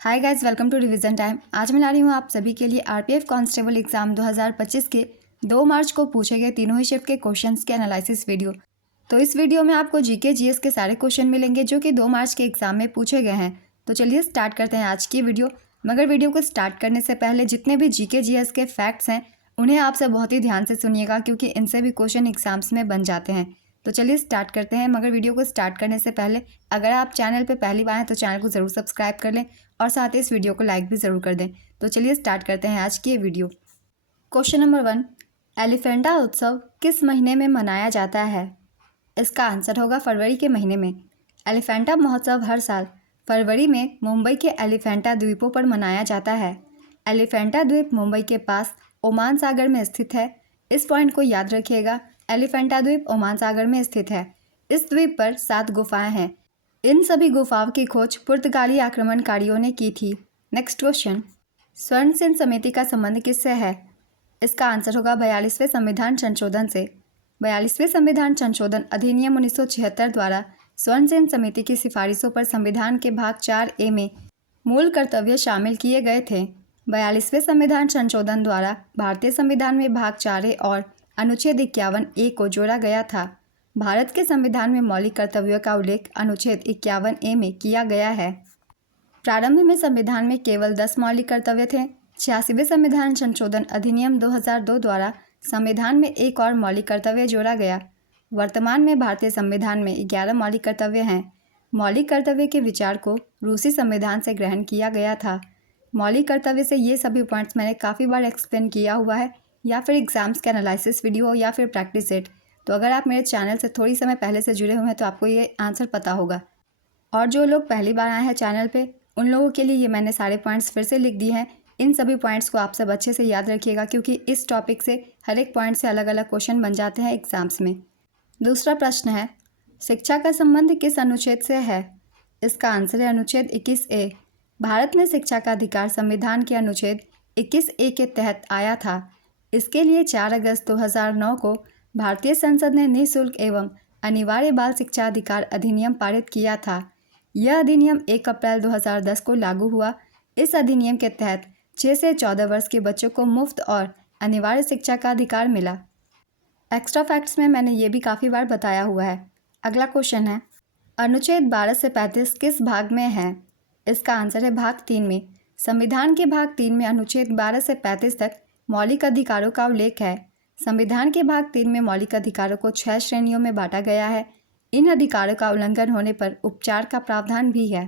Hi guys, welcome to revision time. आज मैं ला रही हूँ आप सभी के लिए आरपीएफ कांस्टेबल एग्जाम 2025 के 2 मार्च को पूछे गए तीनों ही शिफ्ट के क्वेश्चंस के एनालिसिस वीडियो। तो इस वीडियो में आपको जीके जीएस के सारे क्वेश्चन मिलेंगे जो कि 2 मार्च के एग्जाम में पूछे गए हैं। तो चलिए स्टार्ट करते हैं आज की वीडियो। मगर वीडियो को स्टार्ट करने से पहले जितने भी जीके जीएस के फैक्ट्स हैं उन्हें आपसे बहुत ही ध्यान से सुनिएगा, क्योंकि इनसे भी क्वेश्चन एग्जाम्स में बन जाते हैं। तो चलिए स्टार्ट करते हैं। मगर वीडियो को स्टार्ट करने से पहले अगर आप चैनल पे पहली बार हैं तो चैनल को ज़रूर सब्सक्राइब कर लें और साथ ही इस वीडियो को लाइक भी ज़रूर कर दें। तो चलिए स्टार्ट करते हैं आज की ये वीडियो। क्वेश्चन नंबर 1, एलिफेंटा उत्सव किस महीने में मनाया जाता है? इसका आंसर होगा फरवरी के महीने में। एलिफेंटा महोत्सव हर साल फरवरी में मुंबई के एलिफेंटा द्वीपों पर मनाया जाता है। एलिफेंटा द्वीप मुंबई के पास ओमान सागर में स्थित है। इस पॉइंट को याद रखिएगा, एलिफेंटा द्वीप ओमान सागर में स्थित है। इस द्वीप पर 7 गुफाएं हैं। इन सभी गुफाओं की खोज पुर्तगाली आक्रमणकारियों ने की थी। नेक्स्ट क्वेश्चन, स्वर्ण सिंह समिति का संबंध किससे है? इसका आंसर होगा 42वें संविधान संशोधन से। 42वें संविधान संशोधन अधिनियम 1976 द्वारा स्वर्ण सिंह समिति की सिफारिशों पर संविधान के भाग 4A में मूल कर्तव्य शामिल किए गए थे। 42वें संविधान संशोधन द्वारा भारतीय संविधान में भाग 4A और अनुच्छेद 51A को जोड़ा गया था। भारत के संविधान में मौलिक कर्तव्यों का उल्लेख अनुच्छेद 51A में किया गया है। प्रारंभ में संविधान में केवल 10 मौलिक कर्तव्य थे। 86वें संविधान संशोधन अधिनियम 2002 द्वारा संविधान में एक और मौलिक कर्तव्य जोड़ा गया। वर्तमान में भारतीय संविधान में 11 मौलिक कर्तव्य हैं। मौलिक कर्तव्य के विचार को रूसी संविधान से ग्रहण किया गया था। मौलिक कर्तव्य से ये सभी पॉइंट्स मैंने काफ़ी बार एक्सप्लेन किया हुआ है, या फिर एग्जाम्स के एनालिसिस वीडियो या फिर प्रैक्टिस सेट। तो अगर आप मेरे चैनल से थोड़ी समय पहले से जुड़े हुए हैं तो आपको ये आंसर पता होगा। और जो लोग पहली बार आए हैं चैनल पे, उन लोगों के लिए ये मैंने सारे पॉइंट्स फिर से लिख दिए हैं। इन सभी पॉइंट्स को आप सब अच्छे से याद रखिएगा, क्योंकि इस टॉपिक से हर एक पॉइंट से अलग अलग क्वेश्चन बन जाते हैं एग्जाम्स में। दूसरा प्रश्न है, शिक्षा का संबंध किस अनुच्छेद से है? इसका आंसर है अनुच्छेद 21A। भारत में शिक्षा का अधिकार संविधान के अनुच्छेद 21A के तहत आया था। इसके लिए 4 अगस्त 2009 को भारतीय संसद ने निःशुल्क एवं अनिवार्य बाल शिक्षा अधिकार अधिनियम पारित किया था। यह अधिनियम 1 अप्रैल 2010 को लागू हुआ। इस अधिनियम के तहत 6 से 14 वर्ष के बच्चों को मुफ्त और अनिवार्य शिक्षा का अधिकार मिला। एक्स्ट्रा फैक्ट्स में मैंने ये भी काफ़ी बार बताया हुआ है। अगला क्वेश्चन है, अनुच्छेद 12 से 35 किस भाग में है? इसका आंसर है भाग 3 में। संविधान के भाग 3 में अनुच्छेद 12 से 35 तक मौलिक अधिकारों का उल्लेख है। संविधान के भाग 3 में मौलिक अधिकारों को 6 श्रेणियों में बांटा गया है। इन अधिकारों का उल्लंघन होने पर उपचार का प्रावधान भी है।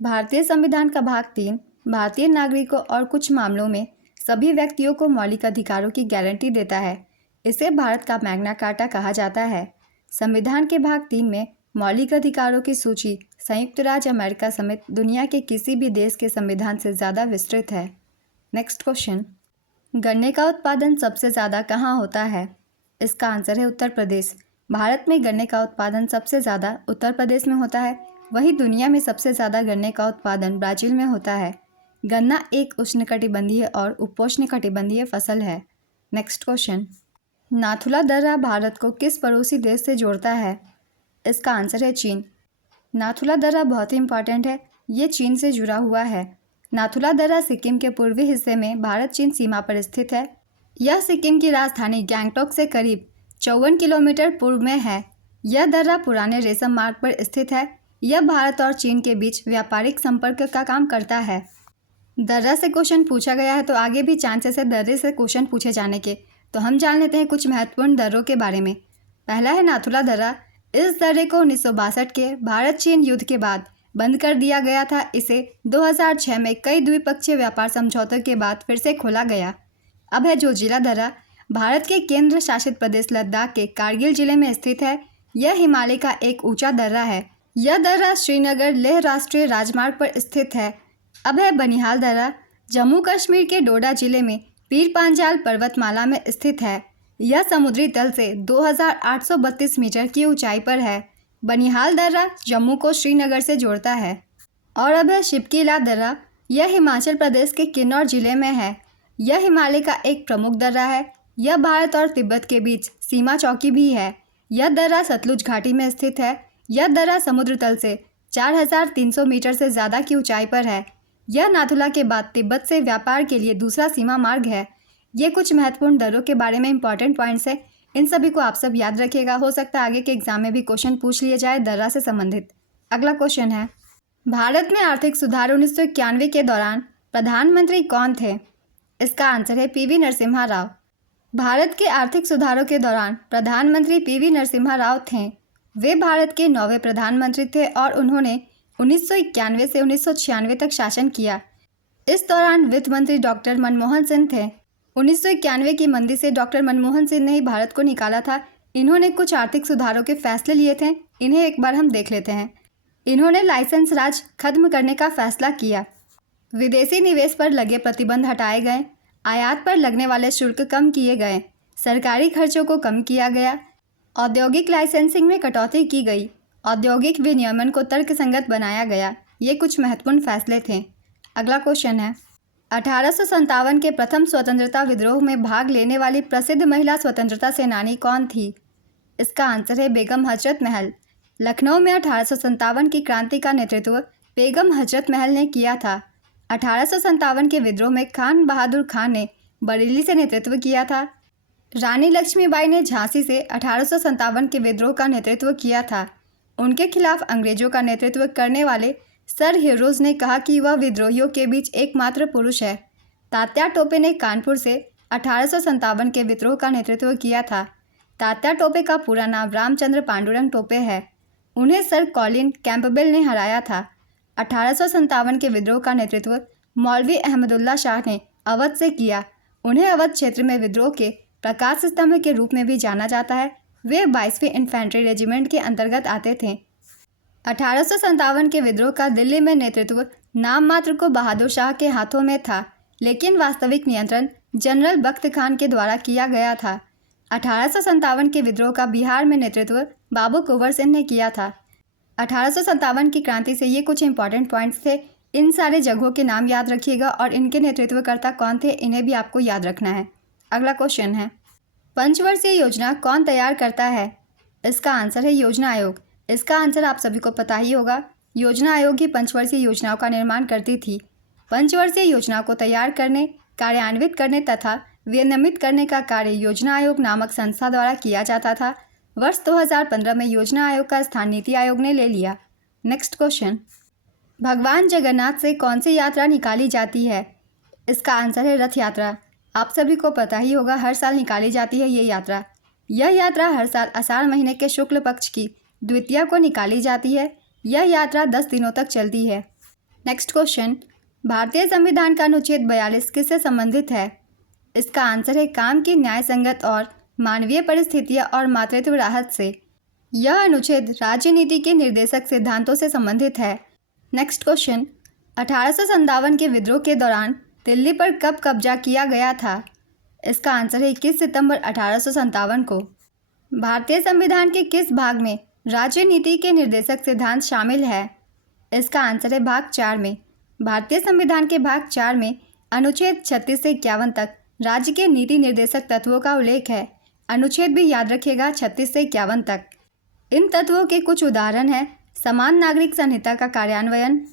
भारतीय संविधान का भाग 3 भारतीय नागरिकों और कुछ मामलों में सभी व्यक्तियों को मौलिक अधिकारों की गारंटी देता है। इसे भारत का मैग्ना कार्टा कहा जाता है। संविधान के भाग 3 में मौलिक अधिकारों की सूची संयुक्त राज्य अमेरिका समेत दुनिया के किसी भी देश के संविधान से ज़्यादा विस्तृत है। नेक्स्ट क्वेश्चन, गन्ने का उत्पादन सबसे ज़्यादा कहाँ होता है? इसका आंसर है उत्तर प्रदेश। भारत में गन्ने का उत्पादन सबसे ज़्यादा उत्तर प्रदेश में होता है। वहीं दुनिया में सबसे ज़्यादा गन्ने का उत्पादन ब्राज़ील में होता है। गन्ना एक उष्णकटिबंधीय और उपोष्णकटिबंधीय फसल है। नेक्स्ट क्वेश्चन, नाथुला दर्रा भारत को किस पड़ोसी देश से जोड़ता है? इसका आंसर है चीन। नाथुला दर्रा बहुत ही इंपॉर्टेंट है, ये चीन से जुड़ा हुआ है। नाथुला दर्रा सिक्किम के पूर्वी हिस्से में भारत चीन सीमा पर स्थित है। यह सिक्किम की राजधानी गैंगटॉक से करीब 54 किलोमीटर पूर्व में है। यह दर्रा पुराने रेशम मार्ग पर स्थित है। यह भारत और चीन के बीच व्यापारिक संपर्क का काम करता है। दर्रा से क्वेश्चन पूछा गया है तो आगे भी चांसेस है दर्रे से क्वेश्चन पूछे जाने के। तो हम जान लेते हैं कुछ महत्वपूर्ण दर्रों के बारे में। पहला है नाथुला दर्रा। इस दर्रे को 1962 के भारत चीन युद्ध के बाद बंद कर दिया गया था। इसे 2006 में कई द्विपक्षीय व्यापार समझौतों के बाद फिर से खोला गया। अब है जोजिला दर्रा। भारत के केंद्र शासित प्रदेश लद्दाख के कारगिल जिले में स्थित है। यह हिमालय का एक ऊंचा दर्रा है। यह दर्रा श्रीनगर लेह राष्ट्रीय राजमार्ग पर स्थित है। अब है बनिहाल दर्रा। जम्मू कश्मीर के डोडा जिले में पीर पांजाल पर्वतमाला में स्थित है। यह समुद्री तल से 2832 मीटर की ऊंचाई पर है। बनिहाल दर्रा जम्मू को श्रीनगर से जोड़ता है। और अब है शिपकीला दर्रा। यह हिमाचल प्रदेश के किन्नौर जिले में है। यह हिमालय का एक प्रमुख दर्रा है। यह भारत और तिब्बत के बीच सीमा चौकी भी है। यह दर्रा सतलुज घाटी में स्थित है। यह दर्रा समुद्र तल से 4300 मीटर से ज़्यादा की ऊंचाई पर है। यह नाथुला के बाद तिब्बत से व्यापार के लिए दूसरा सीमा मार्ग है। ये कुछ महत्वपूर्ण दरों के बारे में इंपॉर्टेंट पॉइंट्स है, इन सभी को आप सब याद रखिएगा। हो सकता है आगे के एग्जाम में भी क्वेश्चन पूछ लिया जाए दर्रा से संबंधित। अगला क्वेश्चन है, भारत में आर्थिक सुधार 1991 के दौरान प्रधानमंत्री कौन थे? इसका आंसर है पीवी नरसिम्हा राव। भारत के आर्थिक सुधारों के दौरान प्रधानमंत्री पीवी नरसिम्हा राव थे। वे भारत के 9वें प्रधानमंत्री थे और उन्होंने 1991 से 1996 तक शासन किया। इस दौरान वित्त मंत्री डॉक्टर मनमोहन सिंह थे। 1991 की मंदी से डॉक्टर मनमोहन सिंह ने ही भारत को निकाला था। इन्होंने कुछ आर्थिक सुधारों के फैसले लिए थे, इन्हें एक बार हम देख लेते हैं। इन्होंने लाइसेंस राज खत्म करने का फैसला किया। विदेशी निवेश पर लगे प्रतिबंध हटाए गए। आयात पर लगने वाले शुल्क कम किए गए। सरकारी खर्चों को कम किया गया। औद्योगिक लाइसेंसिंग में कटौती की गई। औद्योगिक विनियमन को तर्कसंगत बनाया गया। ये कुछ महत्वपूर्ण फैसले थे। अगला क्वेश्चन है, 1857 के प्रथम स्वतंत्रता विद्रोह में भाग लेने वाली प्रसिद्ध महिला स्वतंत्रता सेनानी कौन थी? इसका आंसर है बेगम हजरत महल। लखनऊ में 1857 की क्रांति का नेतृत्व बेगम हजरत महल ने किया था। 1857 के विद्रोह में खान बहादुर खान ने बरेली से नेतृत्व किया था। रानी लक्ष्मीबाई ने झांसी से 1857 के विद्रोह का नेतृत्व किया था। उनके खिलाफ अंग्रेजों का नेतृत्व करने वाले सर हीरोज ने कहा कि वह विद्रोहियों के बीच एकमात्र पुरुष है। तात्या टोपे ने कानपुर से 1857 के विद्रोह का नेतृत्व किया था। तात्या टोपे का पूरा नाम रामचंद्र पांडुरंग टोपे है। उन्हें सर कॉलिन कैंपबेल ने हराया था। 1857 के विद्रोह का नेतृत्व मौलवी अहमदुल्ला शाह ने अवध से किया। उन्हें अवध क्षेत्र में विद्रोह के प्रकाश स्तंभ के रूप में भी जाना जाता है। वे 22वीं इन्फेंट्री रेजिमेंट के अंतर्गत आते थे। 1857 के विद्रोह का दिल्ली में नेतृत्व नाम मात्र को बहादुर शाह के हाथों में था, लेकिन वास्तविक नियंत्रण जनरल बख्त खान के द्वारा किया गया था। 1857 के विद्रोह का बिहार में नेतृत्व बाबू कुंवर सिंह ने किया था। 1857 की क्रांति से ये कुछ इंपॉर्टेंट पॉइंट्स थे। इन सारे जगहों के नाम याद रखिएगा और इनके नेतृत्वकर्ता कौन थे इन्हें भी आपको याद रखना है। अगला क्वेश्चन है, पंचवर्षीय योजना कौन तैयार करता है? इसका आंसर है योजना आयोग। इसका आंसर आप सभी को पता ही होगा। योजना आयोग ही पंचवर्षीय योजनाओं का निर्माण करती थी। पंचवर्षीय योजना को तैयार करने, कार्यान्वित करने तथा विनियमित करने का कार्य योजना आयोग नामक संस्था द्वारा किया जाता था। वर्ष 2015 में योजना आयोग का स्थान नीति आयोग ने ले लिया। नेक्स्ट क्वेश्चन, भगवान जगन्नाथ से कौन सी यात्रा निकाली जाती है? इसका आंसर है रथ यात्रा। आप सभी को पता ही होगा, हर साल निकाली जाती है ये यात्रा। यह यात्रा हर साल आषाढ़ महीने के शुक्ल पक्ष की द्वितीया को निकाली जाती है। यह यात्रा 10 दिनों तक चलती है। नेक्स्ट क्वेश्चन, भारतीय संविधान का अनुच्छेद 42 किससे संबंधित है? इसका आंसर है काम की न्याय संगत और मानवीय परिस्थितियां और मातृत्व राहत से। यह अनुच्छेद राज्य नीति के निर्देशक सिद्धांतों से संबंधित है। नेक्स्ट क्वेश्चन, 1857 के विद्रोह के दौरान दिल्ली पर कब कब्जा किया गया था? इसका आंसर है 21 सितंबर 1857 को। भारतीय संविधान के किस भाग में राज्य नीति के निर्देशक सिद्धांत शामिल है? इसका आंसर है भाग 4 में। भारतीय संविधान के भाग 4 में अनुच्छेद 36 से 51 तक राज्य के नीति निर्देशक तत्वों का उल्लेख है। अनुच्छेद भी याद रखिएगा, 36 से 51 तक। इन तत्वों के कुछ उदाहरण हैं, समान नागरिक संहिता का कार्यान्वयन,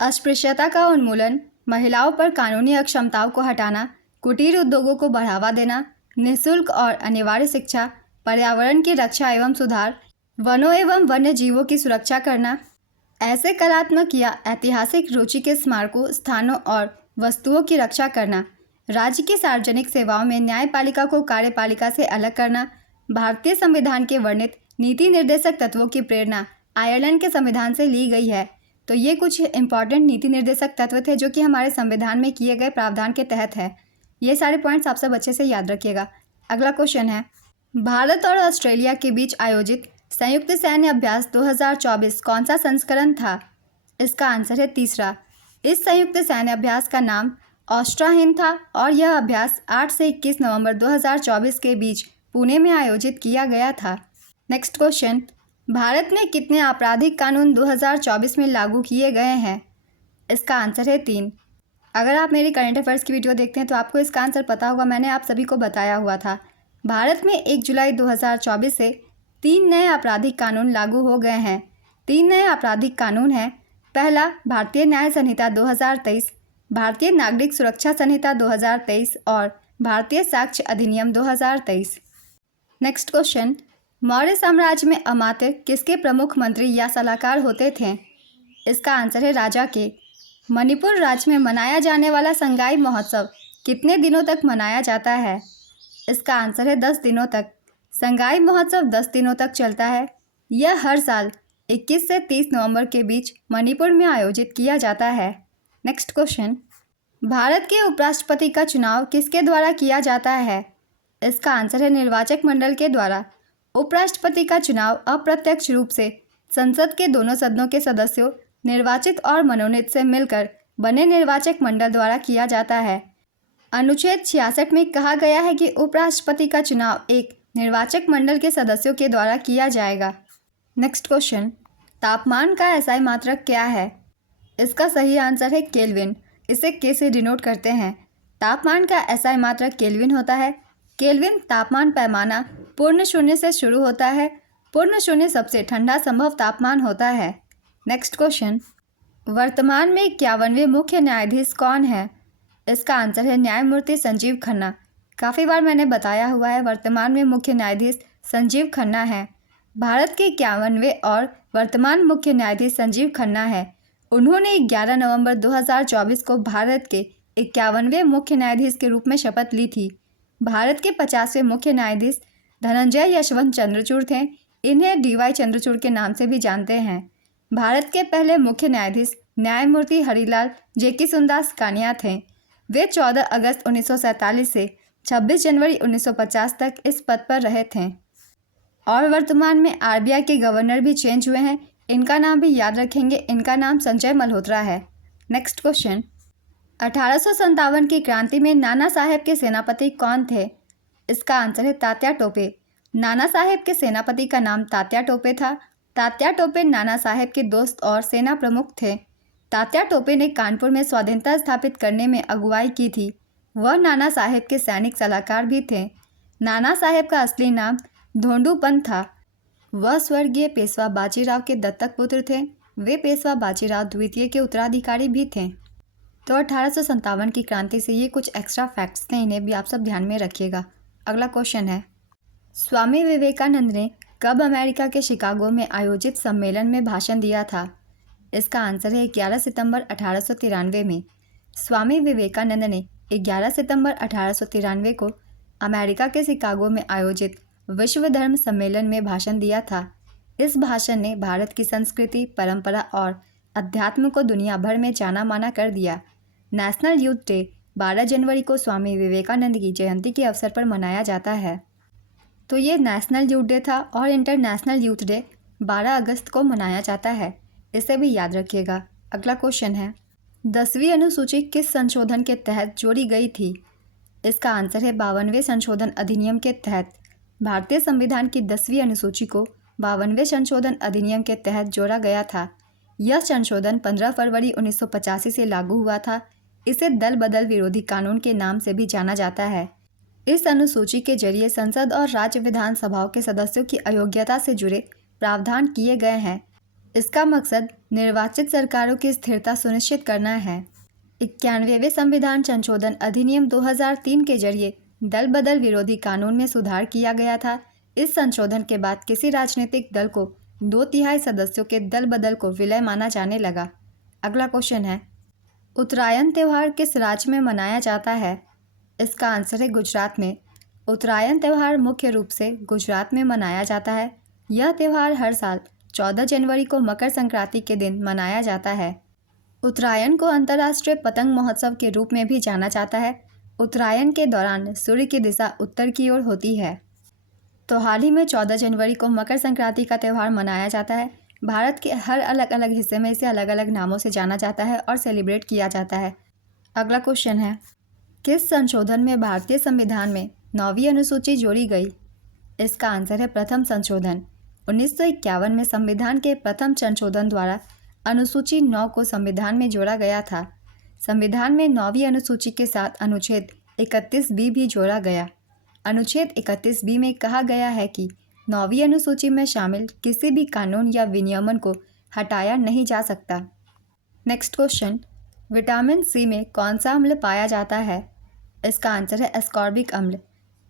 अस्पृश्यता का उन्मूलन, महिलाओं पर कानूनी अक्षमताओं को हटाना, कुटीर उद्योगों को बढ़ावा देना, निःशुल्क और अनिवार्य शिक्षा, पर्यावरण की रक्षा एवं सुधार, वनों एवं वन्य जीवों की सुरक्षा करना, ऐसे कलात्मक या ऐतिहासिक रुचि के स्मारकों, स्थानों और वस्तुओं की रक्षा करना, राज्य की सार्वजनिक सेवाओं में न्यायपालिका को कार्यपालिका से अलग करना। भारतीय संविधान के वर्णित नीति निर्देशक तत्वों की प्रेरणा आयरलैंड के संविधान से ली गई है। तो ये कुछ इंपॉर्टेंट नीति निर्देशक तत्व थे जो कि हमारे संविधान में किए गए प्रावधान के तहत है। ये सारे पॉइंट्स आप सब अच्छे से याद रखिएगा। अगला क्वेश्चन है, भारत और ऑस्ट्रेलिया के बीच आयोजित संयुक्त सैन्य अभ्यास 2024 कौन सा संस्करण था? इसका आंसर है तीसरा। इस संयुक्त सैन्य अभ्यास का नाम ऑस्ट्राहिन था और यह अभ्यास 8 से 21 नवंबर 2024 के बीच पुणे में आयोजित किया गया था। नेक्स्ट क्वेश्चन, भारत में कितने आपराधिक कानून 2024 में लागू किए गए हैं? इसका आंसर है 3। अगर आप मेरी करंट अफेयर्स की वीडियो देखते हैं तो आपको इसका आंसर पता होगा, मैंने आप सभी को बताया हुआ था। भारत में 1 जुलाई 2024 से 3 नए आपराधिक कानून लागू हो गए हैं। 3 नए आपराधिक कानून हैं। पहला, भारतीय न्याय संहिता 2023, भारतीय नागरिक सुरक्षा संहिता 2023 और भारतीय साक्ष्य अधिनियम 2023। नेक्स्ट क्वेश्चन, मौर्य साम्राज्य में अमात्य किसके प्रमुख मंत्री या सलाहकार होते थे? इसका आंसर है राजा के। मणिपुर राज्य में मनाया जाने वाला संगाई महोत्सव कितने दिनों तक मनाया जाता है? इसका आंसर है 10 दिनों तक। संगाई महोत्सव 10 दिनों तक चलता है। यह हर साल 21 से 30 नवंबर के बीच मणिपुर में आयोजित किया जाता है। नेक्स्ट क्वेश्चन, भारत के उपराष्ट्रपति का चुनाव किसके द्वारा किया जाता है? इसका आंसर है निर्वाचक मंडल के द्वारा। उपराष्ट्रपति का चुनाव अप्रत्यक्ष रूप से संसद के दोनों सदनों के सदस्यों निर्वाचित और मनोनीत से मिलकर बने निर्वाचक मंडल द्वारा किया जाता है। अनुच्छेद 66 में कहा गया है कि उपराष्ट्रपति का चुनाव एक निर्वाचक मंडल के सदस्यों के द्वारा किया जाएगा। नेक्स्ट क्वेश्चन, तापमान का एसआई मात्रक क्या है? इसका सही आंसर है केल्विन। इसे के से डिनोट करते हैं। तापमान का एसआई मात्रक केल्विन होता है। केल्विन तापमान पैमाना पूर्ण शून्य से शुरू होता है। पूर्ण शून्य सबसे ठंडा संभव तापमान होता है। नेक्स्ट क्वेश्चन, वर्तमान में 51वें मुख्य न्यायाधीश कौन है? इसका आंसर है न्यायमूर्ति संजीव खन्ना। काफ़ी बार मैंने बताया हुआ है, वर्तमान में मुख्य न्यायाधीश संजीव खन्ना है। भारत के 51वें और वर्तमान मुख्य न्यायाधीश संजीव खन्ना है। उन्होंने 11 नवंबर 2024 को भारत के 51वें मुख्य न्यायाधीश के रूप में शपथ ली थी। भारत के 50वें मुख्य न्यायाधीश धनंजय यशवंत चंद्रचूड़ थे। इन्हें डीवाई चंद्रचूड़ के नाम से भी जानते हैं। भारत के पहले मुख्य न्यायाधीश न्यायमूर्ति हरिलाल जेकिसुंदास कानिया थे। वे 14 अगस्त 1947 से 26 जनवरी 1950 तक इस पद पर रहे थे। और वर्तमान में आरबीआई के गवर्नर भी चेंज हुए हैं। इनका नाम भी याद रखेंगे, इनका नाम संजय मल्होत्रा है। नेक्स्ट क्वेश्चन, 1857 की क्रांति में नाना साहेब के सेनापति कौन थे? इसका आंसर है तात्या टोपे। नाना साहेब के सेनापति का नाम तात्या टोपे था। तात्या टोपे नाना साहेब के दोस्त और सेना प्रमुख थे। तात्या टोपे ने कानपुर में स्वाधीनता स्थापित करने में अगुवाई की थी। वह नाना साहेब के सैनिक सलाहकार भी थे। नाना साहेब का असली नाम धोंडूपंत था। वह स्वर्गीय पेशवा बाजीराव के दत्तक पुत्र थे। वे पेशवा बाजीराव द्वितीय के उत्तराधिकारी भी थे। तो 1857 की क्रांति से ये कुछ एक्स्ट्रा फैक्ट्स थे, इन्हें भी आप सब ध्यान में रखिएगा। अगला क्वेश्चन है, स्वामी विवेकानंद ने कब अमेरिका के शिकागो में आयोजित सम्मेलन में भाषण दिया था? इसका आंसर है 11 सितंबर 1893 में। स्वामी विवेकानंद ने 11 सितंबर 1893 को अमेरिका के शिकागो में आयोजित विश्व धर्म सम्मेलन में भाषण दिया था। इस भाषण ने भारत की संस्कृति, परंपरा और अध्यात्म को दुनिया भर में जाना माना कर दिया। नेशनल यूथ डे 12 जनवरी को स्वामी विवेकानंद की जयंती के अवसर पर मनाया जाता है। तो ये नेशनल यूथ डे था और इंटरनेशनल यूथ डे 12 अगस्त को मनाया जाता है। इसे भी याद रखिएगा। अगला क्वेश्चन है, 10वीं अनुसूची किस संशोधन के तहत जोड़ी गई थी? इसका आंसर है 52वें संशोधन अधिनियम के तहत। भारतीय संविधान की 10वीं अनुसूची को 52वें संशोधन अधिनियम के तहत जोड़ा गया था। यह संशोधन 15 फरवरी 1985 से लागू हुआ था। इसे दल बदल विरोधी कानून के नाम से भी जाना जाता है। इस अनुसूची के जरिए संसद और राज्य विधानसभाओं के सदस्यों की अयोग्यता से जुड़े प्रावधान किए गए हैं। इसका मकसद निर्वाचित सरकारों की स्थिरता सुनिश्चित करना है। 91वें संविधान संशोधन अधिनियम 2003 के जरिए दल बदल विरोधी कानून में सुधार किया गया था। इस संशोधन के बाद किसी राजनीतिक दल को 2/3 सदस्यों के दल बदल को विलय माना जाने लगा। अगला क्वेश्चन है, उत्तरायण त्यौहार किस राज्य में मनाया जाता है? इसका आंसर है गुजरात में। उत्तरायण त्यौहार मुख्य रूप से गुजरात में मनाया जाता है। यह त्यौहार हर साल 14 जनवरी को मकर संक्रांति के दिन मनाया जाता है। उत्तरायण को अंतर्राष्ट्रीय पतंग महोत्सव के रूप में भी जाना जाता है। उत्तरायण के दौरान सूर्य की दिशा उत्तर की ओर होती है। तो हाल ही में 14 जनवरी को मकर संक्रांति का त्यौहार मनाया जाता है। भारत के हर अलग अलग हिस्से में इसे अलग अलग नामों से जाना जाता है और सेलिब्रेट किया जाता है। अगला क्वेश्चन है, किस संशोधन में भारतीय संविधान में 9वीं अनुसूची जोड़ी गई? इसका आंसर है प्रथम संशोधन। 1951 में संविधान के प्रथम संशोधन द्वारा अनुसूची 9 को संविधान में जोड़ा गया था। संविधान में 9वीं अनुसूची के साथ अनुच्छेद 31B भी जोड़ा गया। अनुच्छेद 31B में कहा गया है कि 9वीं अनुसूची में शामिल किसी भी कानून या विनियमन को हटाया नहीं जा सकता। नेक्स्ट क्वेश्चन, विटामिन सी में कौन सा अम्ल पाया जाता है? इसका आंसर है एस्कॉर्बिक अम्ल।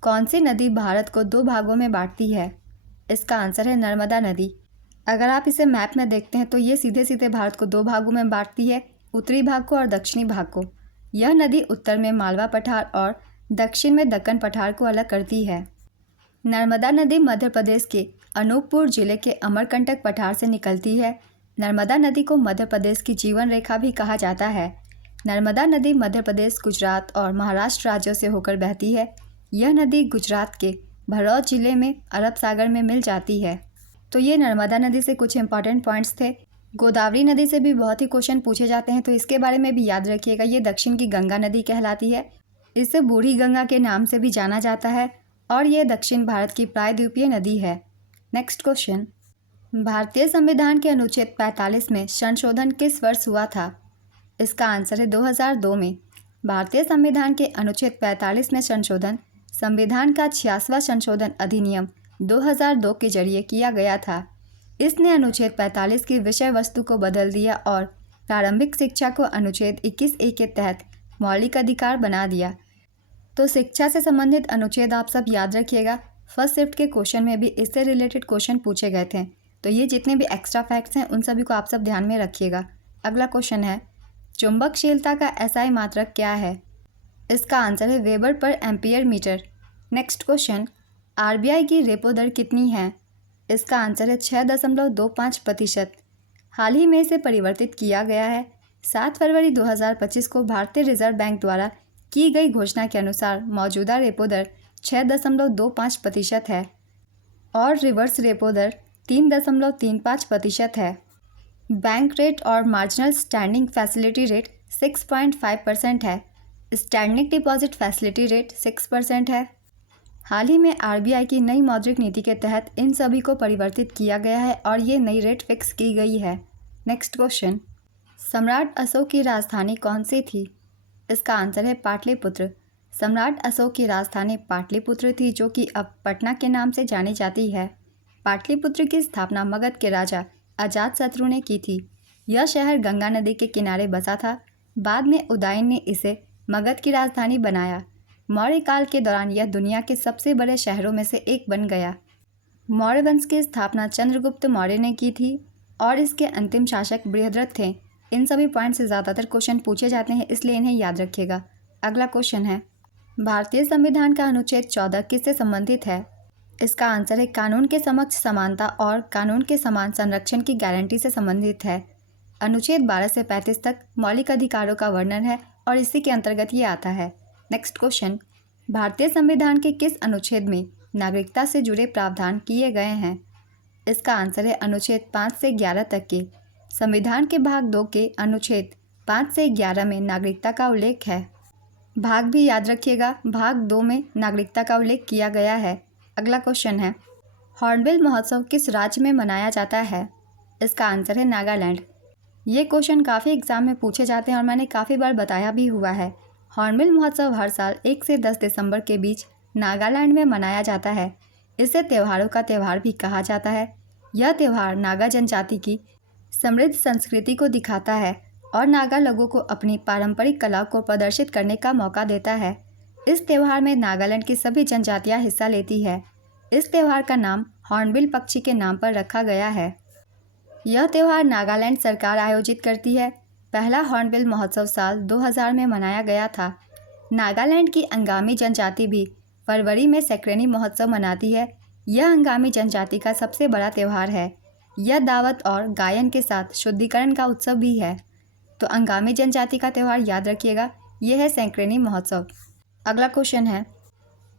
कौन सी नदी भारत को दो भागों में बांटती है? इसका आंसर है नर्मदा नदी। अगर आप इसे मैप में देखते हैं तो ये सीधे सीधे भारत को दो भागों में बांटती है, उत्तरी भाग को और दक्षिणी भाग को। यह नदी उत्तर में मालवा पठार और दक्षिण में दक्कन पठार को अलग करती है। नर्मदा नदी मध्य प्रदेश के अनूपपुर जिले के अमरकंटक पठार से निकलती है। नर्मदा नदी को मध्य प्रदेश की जीवन रेखा भी कहा जाता है। नर्मदा नदी मध्य प्रदेश, गुजरात और महाराष्ट्र राज्यों से होकर बहती है। यह नदी गुजरात के भरौच जिले में अरब सागर में मिल जाती है। तो ये नर्मदा नदी से कुछ इंपॉर्टेंट पॉइंट्स थे। गोदावरी नदी से भी बहुत ही क्वेश्चन पूछे जाते हैं, तो इसके बारे में भी याद रखिएगा। ये दक्षिण की गंगा नदी कहलाती है। इसे बूढ़ी गंगा के नाम से भी जाना जाता है और ये दक्षिण भारत की प्रायद्वीपीय नदी है। नेक्स्ट क्वेश्चन, भारतीय संविधान के अनुच्छेद 45 में संशोधन किस वर्ष हुआ था? इसका आंसर है 2002 में। भारतीय संविधान के अनुच्छेद 45 में संशोधन संविधान का 66वां संशोधन अधिनियम 2002 के जरिए किया गया था। इसने अनुच्छेद 45 की विषय वस्तु को बदल दिया और प्रारंभिक शिक्षा को अनुच्छेद 21A के तहत मौलिक अधिकार बना दिया। तो शिक्षा से संबंधित अनुच्छेद आप सब याद रखिएगा। फर्स्ट शिफ्ट के क्वेश्चन में भी इससे रिलेटेड क्वेश्चन पूछे गए थे, तो ये जितने भी एक्स्ट्रा फैक्ट्स हैं उन सभी को आप सब ध्यान में रखिएगा। अगला क्वेश्चन है, चुंबकशीलता का एसआई मात्रक क्या है? इसका आंसर है वेबर पर ampere metre. Next question, RBI की रेपो दर कितनी है? इसका आंसर है 6.25%। हाल ही में इसे परिवर्तित किया गया है। 7 फरवरी 2025 को भारतीय रिजर्व बैंक द्वारा की गई घोषणा के अनुसार मौजूदा रेपो दर 6.25% है और रिवर्स रेपो दर 3.35% है। बैंक रेट और मार्जिनल स्टैंडिंग फैसिलिटी रेट 6.5% है। स्टैंडिंग डिपॉजिट फैसिलिटी रेट 6% है। हाल ही में आरबीआई की नई मौद्रिक नीति के तहत इन सभी को परिवर्तित किया गया है और ये नई रेट फिक्स की गई है। नेक्स्ट क्वेश्चन, सम्राट अशोक की राजधानी कौन सी थी? इसका आंसर है पाटलिपुत्र। सम्राट अशोक की राजधानी पाटलिपुत्र थी, जो कि अब पटना के नाम से जानी जाती है। पाटलिपुत्र की स्थापना मगध के राजा अजातशत्रु ने की थी। यह शहर गंगा नदी के किनारे बसा था। बाद में उदयन ने इसे मगध की राजधानी बनाया। मौर्य काल के दौरान यह दुनिया के सबसे बड़े शहरों में से एक बन गया। मौर्य वंश की स्थापना चंद्रगुप्त मौर्य ने की थी और इसके अंतिम शासक बृहद्रथ थे। इन सभी पॉइंट से ज़्यादातर क्वेश्चन पूछे जाते हैं, इसलिए इन्हें याद रखिएगा। अगला क्वेश्चन है, भारतीय संविधान का अनुच्छेद 14 किससे संबंधित है? इसका आंसर है कानून के समक्ष समानता और कानून के समान संरक्षण की गारंटी से संबंधित है। अनुच्छेद 12 से 35 तक मौलिक अधिकारों का वर्णन है और इसी के अंतर्गत ये आता है। नेक्स्ट क्वेश्चन, भारतीय संविधान के किस अनुच्छेद में नागरिकता से जुड़े प्रावधान किए गए हैं? इसका आंसर है अनुच्छेद 5 से 11 तक के। संविधान के भाग 2 के अनुच्छेद 5 से 11 में नागरिकता का उल्लेख है। भाग भी याद रखिएगा, भाग 2 में नागरिकता का उल्लेख किया गया है। अगला क्वेश्चन है, हॉर्नबिल महोत्सव किस राज्य में मनाया जाता है? इसका आंसर है नागालैंड। ये क्वेश्चन काफ़ी एग्जाम में पूछे जाते हैं और मैंने काफ़ी बार बताया भी हुआ है। हॉर्नबिल महोत्सव हर साल 1 से 10 दिसंबर के बीच नागालैंड में मनाया जाता है। इसे त्योहारों का त्यौहार भी कहा जाता है। यह त्यौहार नागा जनजाति की समृद्ध संस्कृति को दिखाता है और नागा लोगों को अपनी पारंपरिक कला को प्रदर्शित करने का मौका देता है। इस त्यौहार में नागालैंड की सभी जनजातियां हिस्सा लेती है। इस त्यौहार का नाम हॉर्नबिल पक्षी के नाम पर रखा गया है। यह त्यौहार नागालैंड सरकार आयोजित करती है। पहला हॉर्नबिल महोत्सव साल 2000 में मनाया गया था। नागालैंड की अंगामी जनजाति भी फरवरी में सैक्रेनी महोत्सव मनाती है। यह अंगामी जनजाति का सबसे बड़ा त्यौहार है। यह दावत और गायन के साथ शुद्धिकरण का उत्सव भी है। तो अंगामी जनजाति का त्यौहार याद रखिएगा, यह है सैक्रेनी महोत्सव। अगला क्वेश्चन है,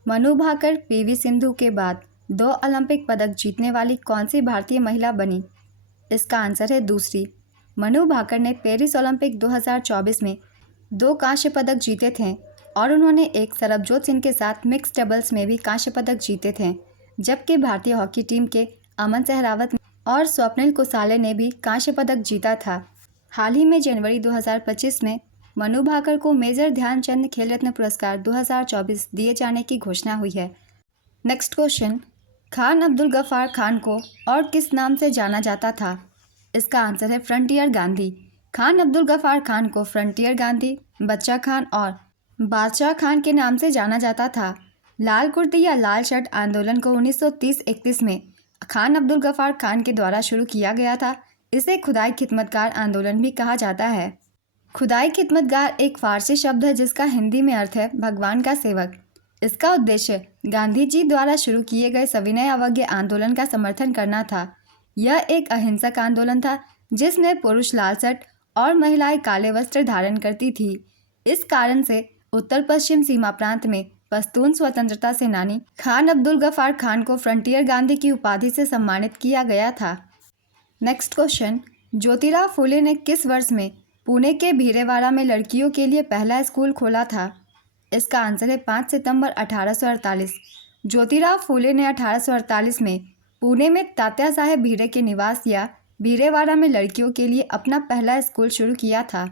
मनु भाकर पीवी सिंधु के बाद 2 ओलंपिक पदक जीतने वाली कौन सी भारतीय महिला बनी? इसका आंसर है दूसरी। मनु भाकर ने पेरिस ओलंपिक 2024 में 2 कांस्य पदक जीते थे और उन्होंने एक सरबजोत सिंह के साथ मिक्स डबल्स में भी कांस्य पदक जीते थे, जबकि भारतीय हॉकी टीम के अमन सहरावत और स्वप्निल कुसाले ने भी कांस्य पदक जीता था। हाल ही में जनवरी 2025 में मनु भाकर को मेजर ध्यानचंद खेल रत्न पुरस्कार 2024 दिए जाने की घोषणा हुई है। नेक्स्ट क्वेश्चन, खान अब्दुल गफ्फार खान को और किस नाम से जाना जाता था? इसका आंसर है फ्रंटियर गांधी। खान अब्दुल गफ्फार खान को फ्रंटियर गांधी, बच्चा खान और बादशाह खान के नाम से जाना जाता था। लाल कुर्ती या लाल शर्ट आंदोलन को 1930-31 में खान अब्दुल गफ्फार खान के द्वारा शुरू किया गया था। इसे खुदाई खिदमतगार आंदोलन भी कहा जाता है। खुदाई खिदमतगार एक फारसी शब्द है जिसका हिंदी में अर्थ है भगवान का सेवक। इसका उद्देश्य गांधी जी द्वारा शुरू किए गए सविनय अवज्ञा आंदोलन का समर्थन करना था। यह एक अहिंसक आंदोलन था जिसमें पुरुष लाल शर्ट और महिलाएं काले वस्त्र धारण करती थी। इस कारण से उत्तर पश्चिम सीमा प्रांत में पश्तून स्वतंत्रता सेनानी खान अब्दुल गफ्फार खान को फ्रंटियर गांधी की उपाधि से सम्मानित किया गया था। नेक्स्ट क्वेश्चन, ज्योतिराव फुले ने किस वर्ष में पुणे के भीरेवाड़ा में लड़कियों के लिए पहला स्कूल खोला था? इसका आंसर है 5 सितंबर 1848। ज्योतिराव फुले ने 1848 में पुणे में तात्या साहेब भीरे के निवास या भीरेवाड़ा में लड़कियों के लिए अपना पहला स्कूल शुरू किया था।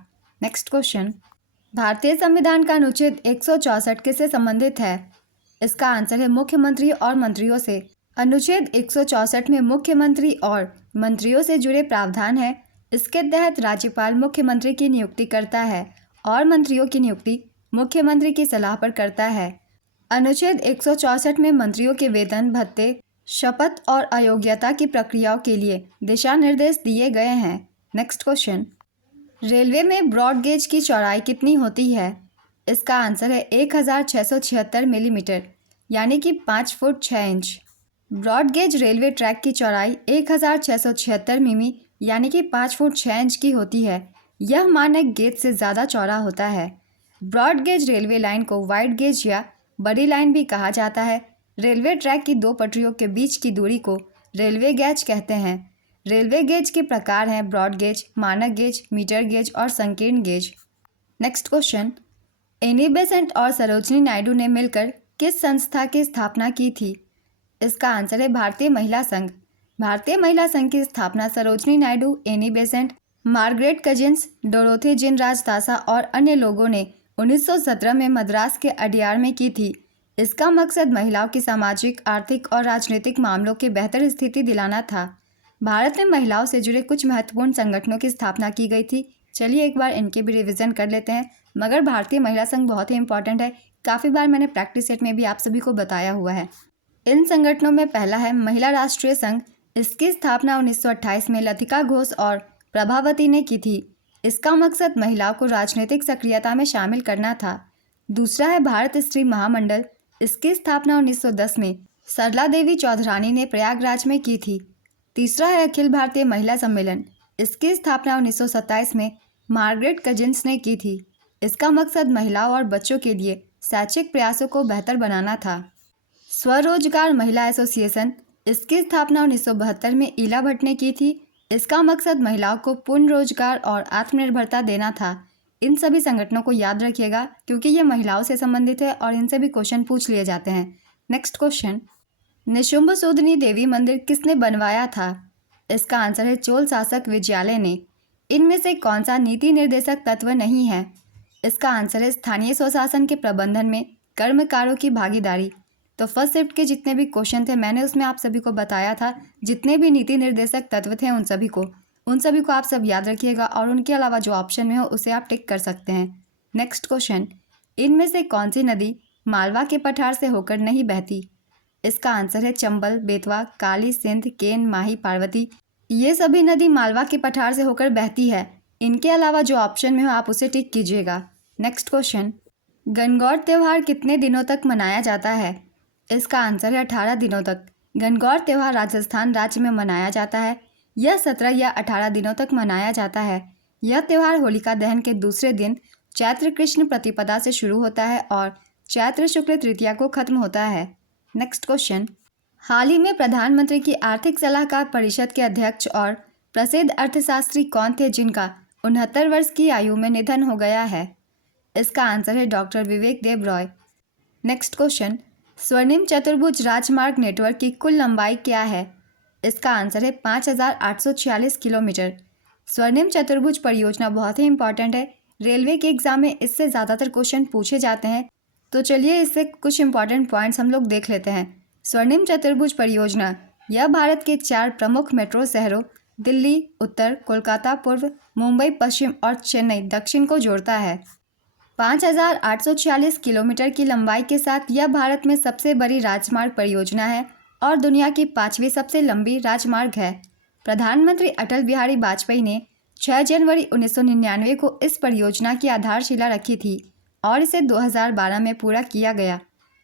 नेक्स्ट क्वेश्चन, भारतीय संविधान का अनुच्छेद 164 किससे संबंधित है? इसका आंसर है मुख्यमंत्री और मंत्रियों से। अनुच्छेद 164 में मुख्यमंत्री और मंत्रियों से जुड़े प्रावधान है। इसके तहत राज्यपाल मुख्यमंत्री की नियुक्ति करता है और मंत्रियों की नियुक्ति मुख्यमंत्री की सलाह पर करता है। अनुच्छेद 164 में मंत्रियों के वेतन, भत्ते, शपथ और अयोग्यता की प्रक्रियाओं के लिए दिशा निर्देश दिए गए हैं। नेक्स्ट क्वेश्चन, रेलवे में ब्रॉड गेज की चौड़ाई कितनी होती है? इसका आंसर है 1676 मिलीमीटर यानी कि 5 foot 6 inch. Broad gauge railway track की चौड़ाई 1676 मिमी यानी कि 5 फुट 6 इंच की होती है। यह मानक गेज से ज़्यादा चौड़ा होता है। ब्रॉड गेज रेलवे लाइन को वाइड गेज या बड़ी लाइन भी कहा जाता है। रेलवे ट्रैक की 2 पटरियों के बीच की दूरी को रेलवे गेज कहते हैं। रेलवे गेज के प्रकार हैं ब्रॉड गेज, मानक गेज, मीटर गेज और संकीर्ण gauge. Next question, Annie Besant और सरोजिनी नायडू ने मिलकर किस संस्था की स्थापना की थी? इसका आंसर है भारतीय महिला संघ। भारतीय महिला संघ की स्थापना Sarojini Naidu, Annie Besant, Margaret Cousins, Dorothy Jinarajadasa और अन्य लोगों ने 1917 में मद्रास के अडियार में की थी। इसका मकसद महिलाओं की सामाजिक, आर्थिक और राजनीतिक मामलों की बेहतर स्थिति दिलाना था। भारत में महिलाओं से जुड़े कुछ महत्वपूर्ण संगठनों की स्थापना की गई थी। चलिए एक बार इनके भी रिवीजन कर लेते हैं। मगर भारतीय महिला संघ बहुत ही इंपॉर्टेंट है, काफ़ी बार मैंने प्रैक्टिस सेट में भी आप सभी को बताया हुआ है। इन संगठनों में पहला है महिला राष्ट्रीय संघ। इसकी स्थापना 1928 में लतिका घोष और प्रभावती ने की थी। इसका मकसद महिलाओं को राजनीतिक सक्रियता में शामिल करना था। दूसरा है भारत स्त्री महामंडल। इसकी स्थापना 1910 में सरला देवी चौधरानी ने प्रयागराज में की थी। तीसरा है अखिल भारतीय महिला सम्मेलन। इसकी स्थापना 1927 में मार्गरेट कजिन्स ने की थी। इसका मकसद महिलाओं और बच्चों के लिए शैक्षिक प्रयासों को बेहतर बनाना था। स्वरोजगार महिला एसोसिएशन। इसकी स्थापना 1972 में ईला भट्ट ने की थी। इसका मकसद महिलाओं को पूर्ण रोजगार और आत्मनिर्भरता देना था। इन सभी संगठनों को याद रखिएगा क्योंकि ये महिलाओं से संबंधित है और इनसे भी क्वेश्चन पूछ लिए जाते हैं। नेक्स्ट क्वेश्चन, निशुंभ सूदनी देवी मंदिर किसने बनवाया था? इसका आंसर है चोल शासक विजयालय ने। इनमें से कौन सा नीति निर्देशक तत्व नहीं है? इसका आंसर है स्थानीय स्वशासन के प्रबंधन में कर्मकारों की भागीदारी। तो फर्स्ट शिफ्ट के जितने भी क्वेश्चन थे मैंने उसमें आप सभी को बताया था, जितने भी नीति निर्देशक तत्व थे उन सभी को आप सब याद रखिएगा और उनके अलावा जो ऑप्शन में हो उसे आप टिक कर सकते हैं। नेक्स्ट क्वेश्चन, इनमें से कौन सी नदी मालवा के पठार से होकर नहीं बहती? इसका आंसर है चंबल, बेतवा, काली, सिंध, केन, माही, पार्वती। ये सभी नदी मालवा के पठार से होकर बहती है। इनके अलावा जो ऑप्शन में हो आप उसे टिक कीजिएगा। नेक्स्ट क्वेश्चन, गणगौर त्यौहार कितने दिनों तक मनाया जाता है? इसका आंसर है 18 दिनों तक। गणगौर त्यौहार राजस्थान राज्य में मनाया जाता है। यह 17 या 18 दिनों तक मनाया जाता है। यह त्यौहार होलिका दहन के दूसरे दिन चैत्र कृष्ण प्रतिपदा से शुरू होता है और चैत्र शुक्ल तृतीया को खत्म होता है। नेक्स्ट क्वेश्चन, हाल ही में प्रधानमंत्री की आर्थिक सलाहकार परिषद के अध्यक्ष और प्रसिद्ध अर्थशास्त्री कौन थे जिनका 69 वर्ष की आयु में निधन हो गया है? इसका आंसर है डॉक्टर विवेक देब रॉय। नेक्स्ट क्वेश्चन, स्वर्णिम चतुर्भुज राजमार्ग नेटवर्क की कुल लंबाई क्या है? इसका आंसर है 5846 किलोमीटर। स्वर्णिम चतुर्भुज परियोजना बहुत ही इंपॉर्टेंट है। रेलवे के एग्जाम में इससे ज़्यादातर क्वेश्चन पूछे जाते हैं। तो चलिए इससे कुछ इंपॉर्टेंट पॉइंट्स हम लोग देख लेते हैं। स्वर्णिम चतुर्भुज परियोजना यह भारत के 4 प्रमुख मेट्रो शहरों दिल्ली उत्तर, कोलकाता पूर्व, मुंबई पश्चिम और चेन्नई दक्षिण को जोड़ता है। 5,846 किलोमीटर की लंबाई के साथ यह भारत में सबसे बड़ी राजमार्ग परियोजना है और दुनिया की 5वीं सबसे लंबी राजमार्ग है। प्रधानमंत्री अटल बिहारी वाजपेयी ने 6 जनवरी 1999 को इस परियोजना की आधारशिला रखी थी और इसे 2012 में पूरा किया गया।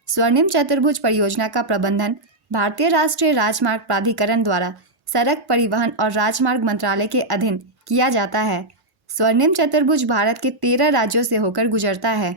स्वर्णिम चतुर्भुज परियोजना का प्रबंधन भारतीय राष्ट्रीय राजमार्ग प्राधिकरण द्वारा सड़क परिवहन और राजमार्ग मंत्रालय के अधीन किया जाता है। स्वर्णिम चतुर्भुज भारत के 13 राज्यों से होकर गुजरता है।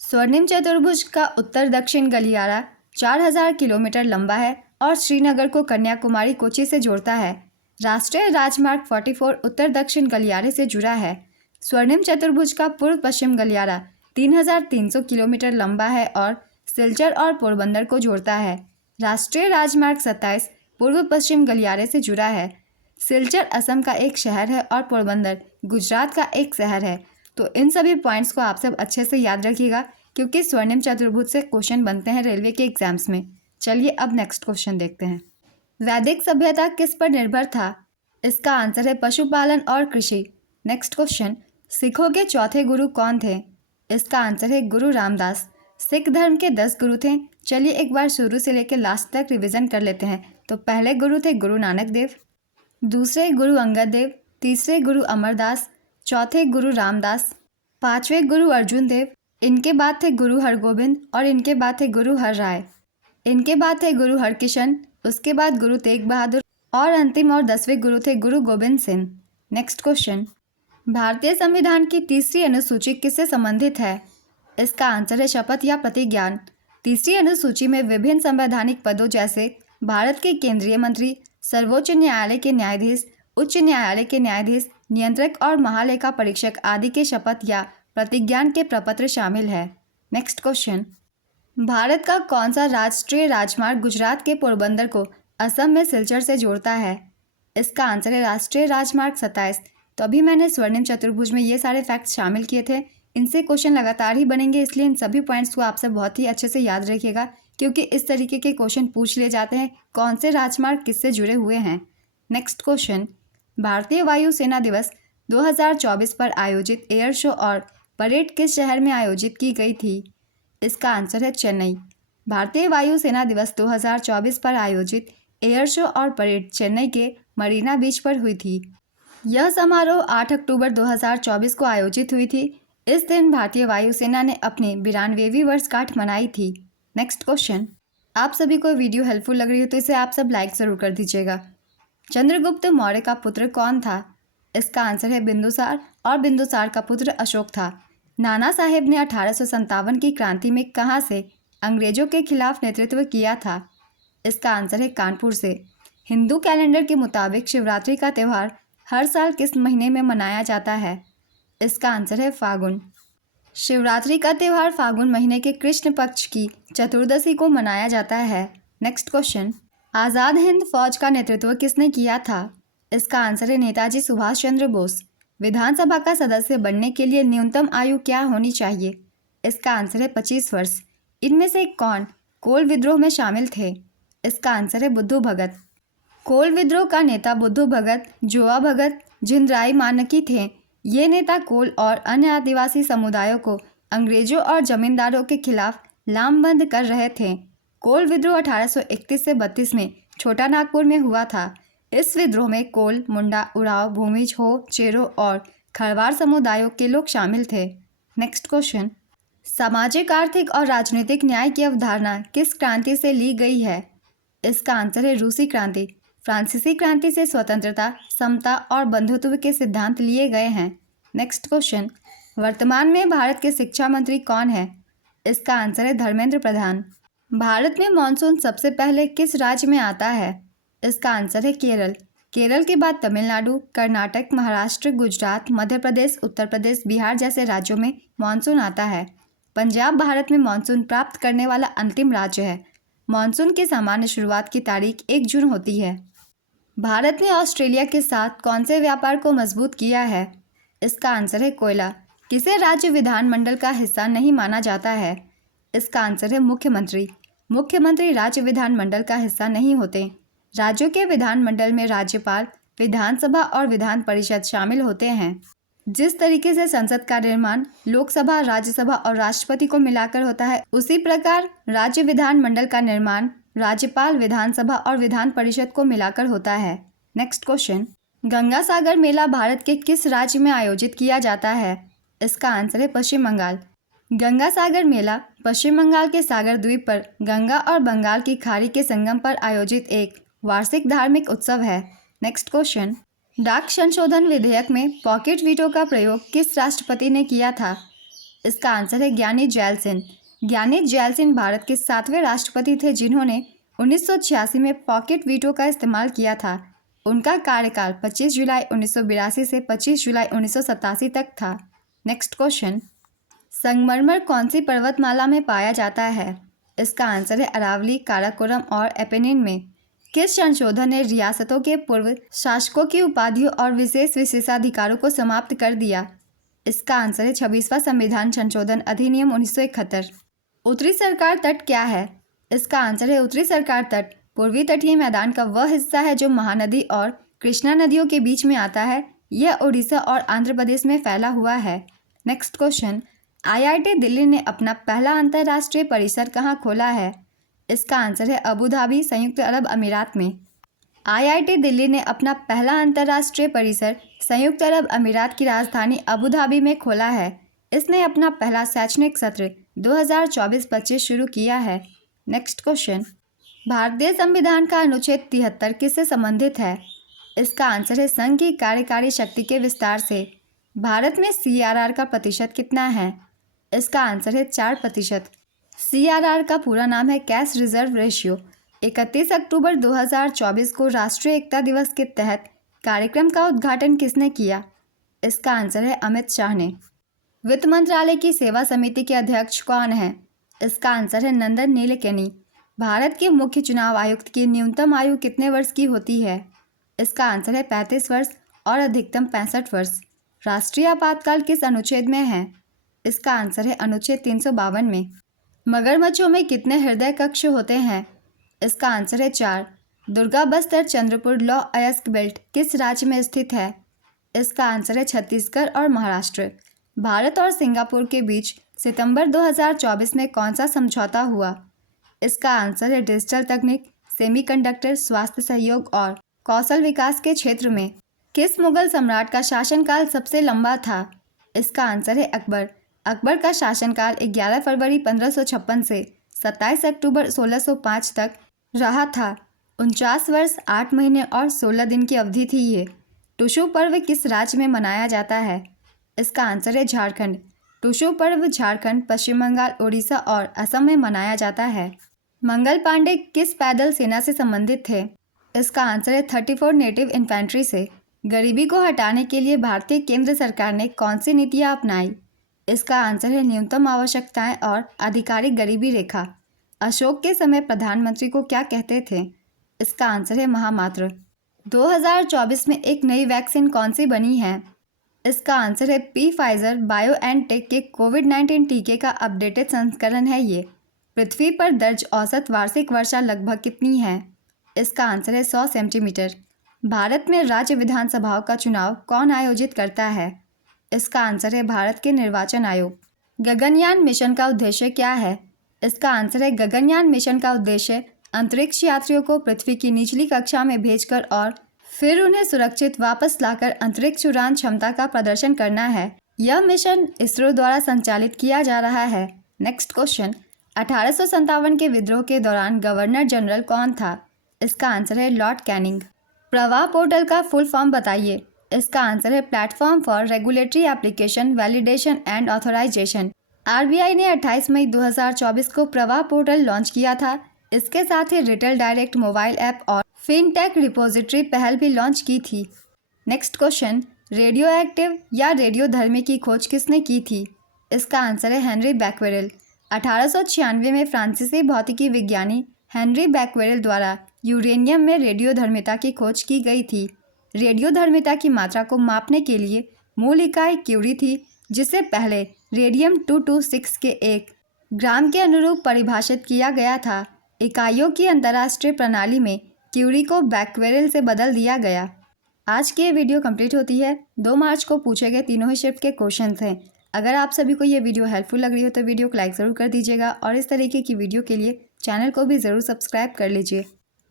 स्वर्णिम चतुर्भुज का उत्तर दक्षिण गलियारा 4,000 किलोमीटर लंबा है और श्रीनगर को कन्याकुमारी कोची से जोड़ता है। राष्ट्रीय राजमार्ग 44 उत्तर दक्षिण गलियारे से जुड़ा है। स्वर्णिम चतुर्भुज का पूर्व पश्चिम गलियारा 3,300 किलोमीटर लंबा है और सिलचर और पोरबंदर को जोड़ता है। राष्ट्रीय राजमार्ग 27 पूर्व पश्चिम गलियारे से जुड़ा है। सिलचर असम का एक शहर है और पोरबंदर गुजरात का एक शहर है। तो इन सभी पॉइंट्स को आप सब अच्छे से याद रखिएगा क्योंकि स्वर्णिम चतुर्भुज से क्वेश्चन बनते हैं रेलवे के एग्जाम्स में। चलिए अब नेक्स्ट क्वेश्चन देखते हैं। वैदिक सभ्यता किस पर निर्भर था? इसका आंसर है पशुपालन और कृषि। नेक्स्ट क्वेश्चन, सिखों के चौथे गुरु कौन थे? इसका आंसर है गुरु रामदास। सिख धर्म के 10 गुरु थे। चलिए एक बार शुरू से लेकर लास्ट तक रिवीजन कर लेते हैं। तो पहले गुरु थे गुरु नानक देव, दूसरे गुरु अंगद देव, तीसरे गुरु अमरदास, चौथे गुरु रामदास, पांचवें गुरु अर्जुन देव, इनके बाद थे गुरु हरगोबिंद और इनके बाद थे गुरु हर राय, इनके बाद थे गुरु हरकिशन, उसके बाद गुरु तेग बहादुर और अंतिम और 10वें गुरु थे गुरु गोविंद सिंह। नेक्स्ट क्वेश्चन, भारतीय संविधान की तीसरी अनुसूची किससे संबंधित है? इसका आंसर है शपथ या प्रतिज्ञान। तीसरी अनुसूची में विभिन्न संवैधानिक पदों जैसे भारत के केंद्रीय मंत्री, सर्वोच्च न्यायालय के न्यायाधीश, उच्च न्यायालय के न्यायाधीश, नियंत्रक और महालेखा परीक्षक आदि के शपथ या प्रतिज्ञान के प्रपत्र शामिल है। नेक्स्ट क्वेश्चन, भारत का कौन सा राष्ट्रीय राजमार्ग गुजरात के पोरबंदर को असम में सिलचर से जोड़ता है? इसका आंसर है राष्ट्रीय राजमार्ग 27। तो अभी मैंने स्वर्णिम चतुर्भुज में ये सारे फैक्ट्स शामिल किए थे। इनसे क्वेश्चन लगातार ही बनेंगे, इसलिए इन सभी पॉइंट्स को आप सब बहुत ही अच्छे से याद रखिएगा क्योंकि इस तरीके के क्वेश्चन पूछ लिए जाते हैं कौन से राजमार्ग किससे जुड़े हुए हैं। नेक्स्ट क्वेश्चन, भारतीय वायुसेना दिवस 2024 पर आयोजित एयर शो और परेड किस शहर में आयोजित की गई थी? इसका आंसर है चेन्नई। भारतीय वायुसेना दिवस 2024 पर आयोजित एयर शो और परेड चेन्नई के मरीना बीच पर हुई थी। यह समारोह 8 अक्टूबर 2024 को आयोजित हुई थी। इस दिन भारतीय वायुसेना ने अपनी 92वीं वर्षगांठ मनाई थी। नेक्स्ट क्वेश्चन, आप सभी को वीडियो हेल्पफुल लग रही हो तो इसे आप सब लाइक ज़रूर कर दीजिएगा। चंद्रगुप्त मौर्य का पुत्र कौन था? इसका आंसर है बिंदुसार और बिंदुसार का पुत्र अशोक था। नाना साहेब ने 1857 की क्रांति में कहाँ से अंग्रेजों के खिलाफ नेतृत्व किया था? इसका आंसर है कानपुर से। हिंदू कैलेंडर के मुताबिक शिवरात्रि का त्यौहार हर साल किस महीने में मनाया जाता है? इसका आंसर है फागुन। शिवरात्रि का त्यौहार फागुन महीने के कृष्ण पक्ष की चतुर्दशी को मनाया जाता है। नेक्स्ट क्वेश्चन, आज़ाद हिंद फौज का नेतृत्व किसने किया था? इसका आंसर है नेताजी सुभाष चंद्र बोस। विधानसभा का सदस्य बनने के लिए न्यूनतम आयु क्या होनी चाहिए? इसका आंसर है 25 वर्ष। इनमें से कौन कोल विद्रोह में शामिल थे? इसका आंसर है बुद्धू भगत। कोल विद्रोह का नेता बुद्धू भगत, जोआ भगत, झिंदराई मानकी थे। ये नेता कोल और अन्य आदिवासी समुदायों को अंग्रेजों और जमींदारों के खिलाफ लामबंद कर रहे थे। कोल विद्रोह 1831 से 32 में छोटा नागपुर में हुआ था। इस विद्रोह में कोल, मुंडा, उराव, भूमिज, हो, चेरो और खरवार समुदायों के लोग शामिल थे। नेक्स्ट क्वेश्चन, सामाजिक, आर्थिक और राजनीतिक न्याय की अवधारणा किस क्रांति से ली गई है? इसका आंसर है रूसी क्रांति। फ्रांसीसी क्रांति से स्वतंत्रता, समता और बंधुत्व के सिद्धांत लिए गए हैं। नेक्स्ट क्वेश्चन, वर्तमान में भारत के शिक्षा मंत्री कौन है? इसका आंसर है धर्मेंद्र प्रधान। भारत में मानसून सबसे पहले किस राज्य में आता है? इसका आंसर है केरल। केरल के बाद तमिलनाडु, कर्नाटक, महाराष्ट्र, गुजरात, मध्य प्रदेश, उत्तर प्रदेश, बिहार जैसे राज्यों में मानसून आता है। पंजाब भारत में मानसून प्राप्त करने वाला अंतिम राज्य है। मानसून की सामान्य शुरुआत की तारीख 1 जून होती है। भारत ने ऑस्ट्रेलिया के साथ कौन से व्यापार को मजबूत किया है? इसका आंसर है कोयला। किसे राज्य विधानमंडल का हिस्सा नहीं माना जाता है? इसका आंसर है मुख्यमंत्री। मुख्यमंत्री राज्य विधानमंडल का हिस्सा नहीं होते। राज्यों के विधानमंडल में राज्यपाल, विधानसभा और विधान परिषद शामिल होते हैं। जिस तरीके से संसद का निर्माण लोकसभा, राज्यसभा और राष्ट्रपति को मिलाकर होता है, उसी प्रकार राज्य विधानमंडल का निर्माण राज्यपाल, विधानसभा और विधान परिषद को मिलाकर होता है। नेक्स्ट क्वेश्चन, गंगा सागर मेला भारत के किस राज्य में आयोजित किया जाता है? इसका आंसर है पश्चिम बंगाल। गंगा सागर मेला पश्चिम बंगाल के सागर द्वीप पर गंगा और बंगाल की खाड़ी के संगम पर आयोजित एक वार्षिक धार्मिक उत्सव है। नेक्स्ट क्वेश्चन, डाक संशोधन विधेयक में पॉकेट वीटो का प्रयोग किस राष्ट्रपति ने किया था? इसका आंसर है ज्ञानी जैल सिंह। ज्ञानी जैल सिंह भारत के 7वें राष्ट्रपति थे जिन्होंने 1986 में पॉकेट वीटो का इस्तेमाल किया था। उनका कार्यकाल 25 जुलाई 1982 से 25 जुलाई 1987 तक था। नेक्स्ट क्वेश्चन, संगमरमर कौन सी पर्वतमाला में पाया जाता है? इसका आंसर है अरावली, काराकोरम और एपेनिन में। किस संशोधन ने रियासतों के पूर्व शासकों की उपाधियों और विशेष विशेषाधिकारों को समाप्त कर दिया? इसका आंसर है 26वां संविधान संशोधन अधिनियम 1971। उत्तरी सरकार तट क्या है? इसका आंसर है उत्तरी सरकार तट पूर्वी तटीय मैदान का वह हिस्सा है जो महानदी और कृष्णा नदियों के बीच में आता है। यह उड़ीसा और आंध्र प्रदेश में फैला हुआ है। नेक्स्ट क्वेश्चन, IIT दिल्ली ने अपना पहला अंतर्राष्ट्रीय परिसर कहाँ खोला है? इसका आंसर है अबू धाबी, संयुक्त अरब अमीरात में। IIT दिल्ली ने अपना पहला अंतर्राष्ट्रीय परिसर संयुक्त अरब अमीरात की राजधानी अबू धाबी में खोला है। इसने अपना पहला शैक्षणिक सत्र 2024-25 शुरू किया है। नेक्स्ट क्वेश्चन, भारतीय संविधान का अनुच्छेद 73 किससे संबंधित है? इसका आंसर है संघ की कार्यकारी शक्ति के विस्तार से। भारत में CRR का प्रतिशत कितना है? इसका आंसर है 4%। CRR का पूरा नाम है कैश रिजर्व रेशियो। 31 अक्टूबर 2024 को राष्ट्रीय एकता दिवस के तहत कार्यक्रम का उद्घाटन किसने किया? इसका आंसर है अमित शाह ने। वित्त मंत्रालय की सेवा समिति के अध्यक्ष कौन है? इसका आंसर है नंदन नीलेकनी। भारत के मुख्य चुनाव आयुक्त की न्यूनतम आयु कितने वर्ष की होती है? इसका आंसर है 35 वर्ष और अधिकतम 65 वर्ष। राष्ट्रीय आपातकाल किस अनुच्छेद में है? इसका आंसर है अनुच्छेद 352 में। मगरमच्छों में कितने हृदय कक्ष होते हैं? इसका आंसर है 4। दुर्गा, बस्तर, चंद्रपुर लॉ अयस्क बेल्ट किस राज्य में स्थित है? इसका आंसर है छत्तीसगढ़ और महाराष्ट्र। भारत और सिंगापुर के बीच सितंबर 2024 में कौन सा समझौता हुआ? इसका आंसर है डिजिटल तकनीक, सेमीकंडक्टर, स्वास्थ्य सहयोग और कौशल विकास के क्षेत्र में। किस मुगल सम्राट का शासनकाल सबसे लंबा था? इसका आंसर है अकबर। अकबर का शासनकाल 11 फरवरी 1556 से 27 अक्टूबर 1605 तक रहा था। 49 वर्ष 8 महीने और 16 दिन की अवधि थी ये। टुसू पर्व किस राज्य में मनाया जाता है? इसका आंसर है झारखंड। टुसू पर्व झारखंड, पश्चिम बंगाल, उड़ीसा और असम में मनाया जाता है। मंगल पांडे किस पैदल सेना से संबंधित थे? इसका आंसर है 34 नेटिव इन्फेंट्री से। गरीबी को हटाने के लिए भारतीय केंद्र सरकार ने कौन सी नीतियाँ अपनाई? इसका आंसर है न्यूनतम आवश्यकताएं और आधिकारिक गरीबी रेखा। अशोक के समय प्रधानमंत्री को क्या कहते थे? इसका आंसर है महामात्र। 2024 में एक नई वैक्सीन कौन सी बनी है? इसका आंसर है फाइजर बायोएनटेक के कोविड-19 टीके का अपडेटेड संस्करण है ये। पृथ्वी पर दर्ज औसत वार्षिक वर्षा लगभग कितनी है? इसका आंसर है 100 सेंटीमीटर। भारत में राज्य विधानसभाओं का चुनाव कौन आयोजित करता है? इसका आंसर है भारत के निर्वाचन आयोग। गगनयान मिशन का उद्देश्य क्या है? इसका आंसर है गगनयान मिशन का उद्देश्य अंतरिक्ष यात्रियों को पृथ्वी की निचली कक्षा में भेजकर और फिर उन्हें सुरक्षित वापस लाकर अंतरिक्ष उड़ान क्षमता का प्रदर्शन करना है। यह मिशन इसरो द्वारा संचालित किया जा रहा है। नेक्स्ट क्वेश्चन, 1857 के विद्रोह के दौरान गवर्नर जनरल कौन था? इसका आंसर है लॉर्ड कैनिंग। प्रवाह पोर्टल का फुल फॉर्म बताइए। इसका आंसर है platform for regulatory application validation and authorisation. RBI ने 28 मई 2024 को प्रवाह पोर्टल लॉन्च किया था। इसके साथ ही रिटेल डायरेक्ट मोबाइल ऐप और फिनटेक रिपोजिटरी पहल भी लॉन्च की थी। नेक्स्ट क्वेश्चन, रेडियो एक्टिव या रेडियोधर्मी की खोज किसने की थी? इसका आंसर है हेनरी बैक्वेरेल। 1896 में फ्रांसीसी भौतिकी विज्ञानी हेनरी बैक्वेरेल द्वारा यूरेनियम में रेडियोधर्मिता की खोज की गई थी। रेडियोधर्मिता की मात्रा को मापने के लिए मूल इकाई क्यूरी थी, जिसे पहले रेडियम 226 के 1 ग्राम के अनुरूप परिभाषित किया गया था। इकाइयों की अंतर्राष्ट्रीय प्रणाली में क्यूरी को बैक्वेरेल से बदल दिया गया। आज की ये वीडियो कंप्लीट होती है। 2 मार्च को पूछे गए तीनों ही शिफ्ट के क्वेश्चंस हैं। अगर आप सभी को ये वीडियो हेल्पफुल लग रही हो तो वीडियो को लाइक ज़रूर कर दीजिएगा और इस तरीके की वीडियो के लिए चैनल को भी ज़रूर सब्सक्राइब कर लीजिए।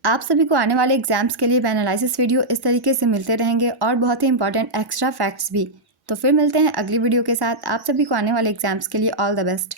आप सभी को आने वाले एग्जाम्स के लिए एनालिसिस वीडियो इस तरीके से मिलते रहेंगे और बहुत ही इंपॉर्टेंट एक्स्ट्रा फैक्ट्स भी। तो फिर मिलते हैं अगली वीडियो के साथ। आप सभी को आने वाले एग्जाम्स के लिए ऑल द बेस्ट।